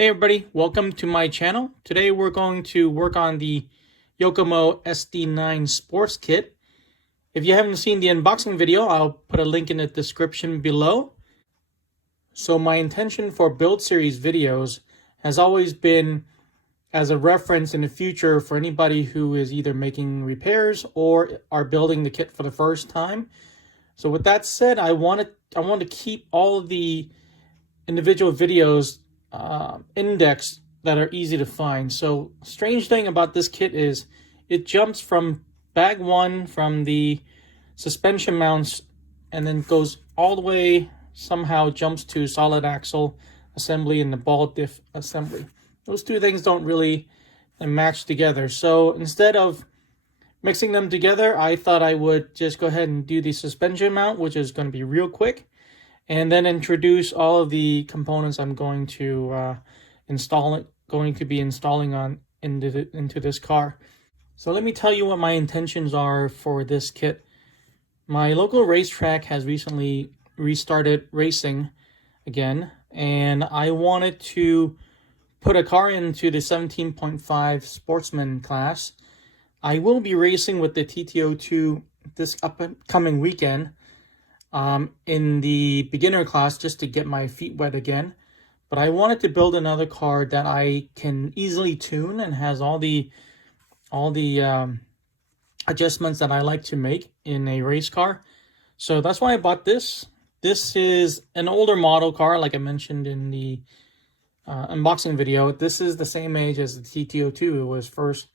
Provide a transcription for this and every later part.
Hey everybody, welcome to my channel. Today we're going to work on the Yokomo SD9 sports kit. If you haven't seen the unboxing video, I'll put a link in the description below. So my intention for build series videos has always been as a reference in the future for anybody who is either making repairs or are building the kit for the first time. So with that said, I want to keep all of the individual videos indexed that are easy to find. So strange thing about this kit is it jumps from bag one from the suspension mounts and then goes all the way, somehow jumps to solid axle assembly and the ball diff assembly. Those two things don't really match together. So instead of mixing them together, I thought I would just go ahead and do the suspension mount, which is going to be real quick, and then introduce all of the components I'm going to be installing on into this car. So let me tell you what my intentions are for this kit. My local racetrack has recently restarted racing again, and I wanted to put a car into the 17.5 sportsman class. I will be racing with the TT02 this upcoming weekend in the beginner class just to get my feet wet again. But I wanted to build another car that I can easily tune and has all the adjustments that I like to make in a race car. So that's why I bought this. This is an older model car, like I mentioned in the unboxing video. This is the same age as the TT02. It was first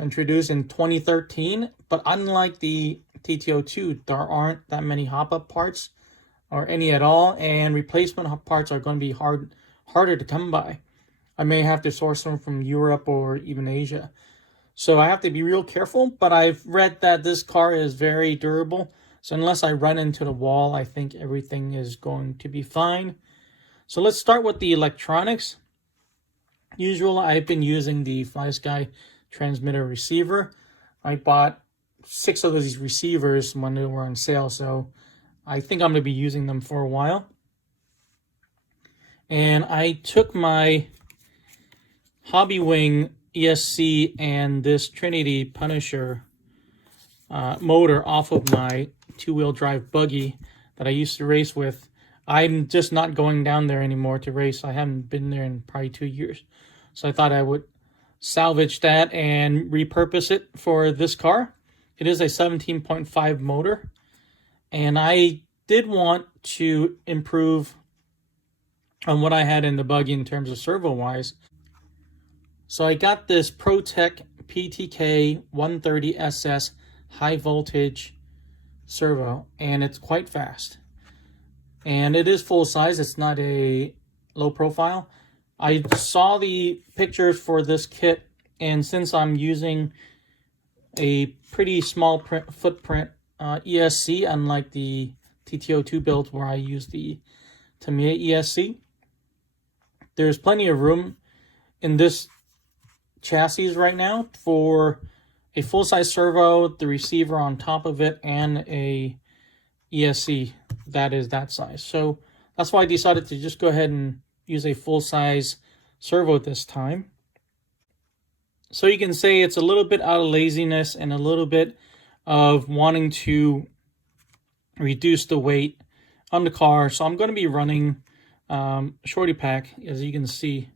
introduced in 2013, but unlike the TT02, there aren't that many hop-up parts or any at all, and replacement parts are going to be harder to come by. I may have to source them from Europe or even Asia. So I have to be real careful, but I've read that this car is very durable. So unless I run into the wall, I think everything is going to be fine. So let's start with the electronics. Usually I've been using the FlySky transmitter receiver. I bought 6 of these receivers when they were on sale, so I think I'm going to be using them for a while. And I took my Hobbywing ESC and this Trinity Punisher motor off of my two-wheel drive buggy that I used to race with. I'm just not going down there anymore to race. I haven't been there in probably 2 years. So I thought I would salvage that and repurpose it for this car. It is a 17.5 motor, and I did want to improve on what I had in the buggy in terms of servo wise. So I got this ProTech PTK 130SS high voltage servo, and it's quite fast. And it is full size, it's not a low profile. I saw the pictures for this kit, and since I'm using a pretty small footprint ESC, unlike the TT02 build where I use the Tamiya ESC, there's plenty of room in this chassis right now for a full-size servo, the receiver on top of it, and a ESC that is that size. So that's why I decided to just go ahead and use a full-size servo this time. So you can say it's a little bit out of laziness and a little bit of wanting to reduce the weight on the car. So I'm going to be running shorty pack. As you can see,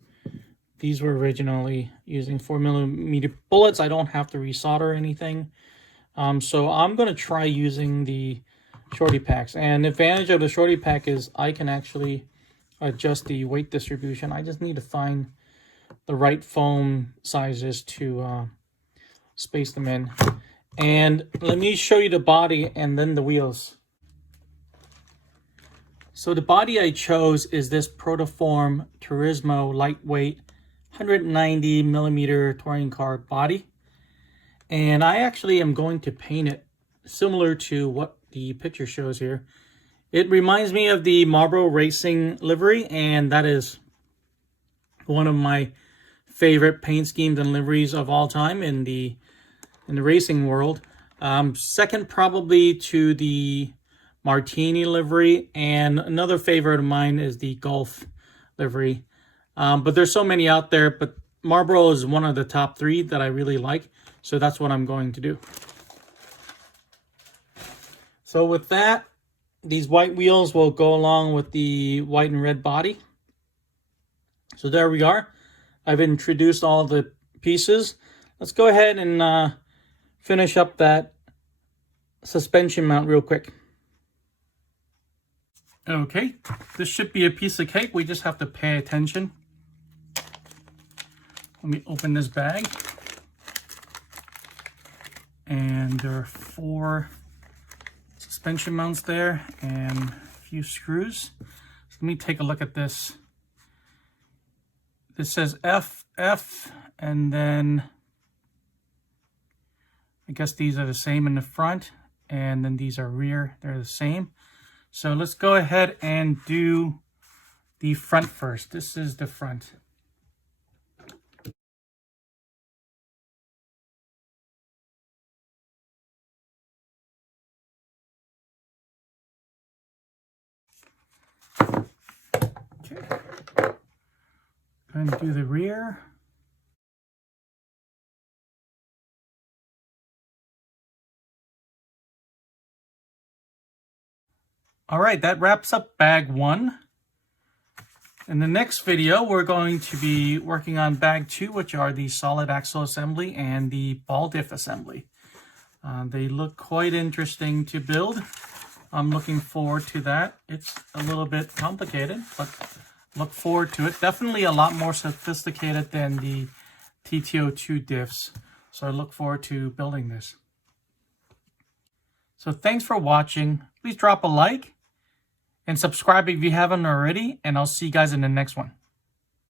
these were originally using 4mm bullets. I don't have to resolder anything. So I'm going to try using the shorty packs. And the advantage of the shorty pack is I can actually adjust the weight distribution. I just need to find the right foam sizes to space them in. And let me show you the body and then the wheels. So the body I chose is this Protoform Turismo lightweight 190mm touring car body. And I actually am going to paint it similar to what the picture shows here. It reminds me of the Marlboro Racing livery, and that is one of my favorite paint schemes and liveries of all time in the racing world. Second probably to the Martini livery, and another favorite of mine is the Gulf livery. But there's so many out there, but Marlboro is one of the top 3 that I really like. So that's what I'm going to do. So with that, these white wheels will go along with the white and red body. So there we are. I've introduced all the pieces. Let's go ahead and finish up that suspension mount real quick. Okay, this should be a piece of cake. We just have to pay attention. Let me open this bag. And there are 4 suspension mounts there and a few screws. So let me take a look at this. This says FF, and then I guess these are the same in the front, and then these are rear. They're the same. So let's go ahead and do the front first. This is the front. Okay. And do the rear. All right, that wraps up bag 1. In the next video, we're going to be working on bag 2, which are the solid axle assembly and the ball diff assembly. They look quite interesting to build. I'm looking forward to that. It's a little bit complicated, but look forward to it. Definitely a lot more sophisticated than the TTO2 diffs. So I look forward to building this. So thanks for watching. Please drop a like and subscribe if you haven't already, and I'll see you guys in the next one.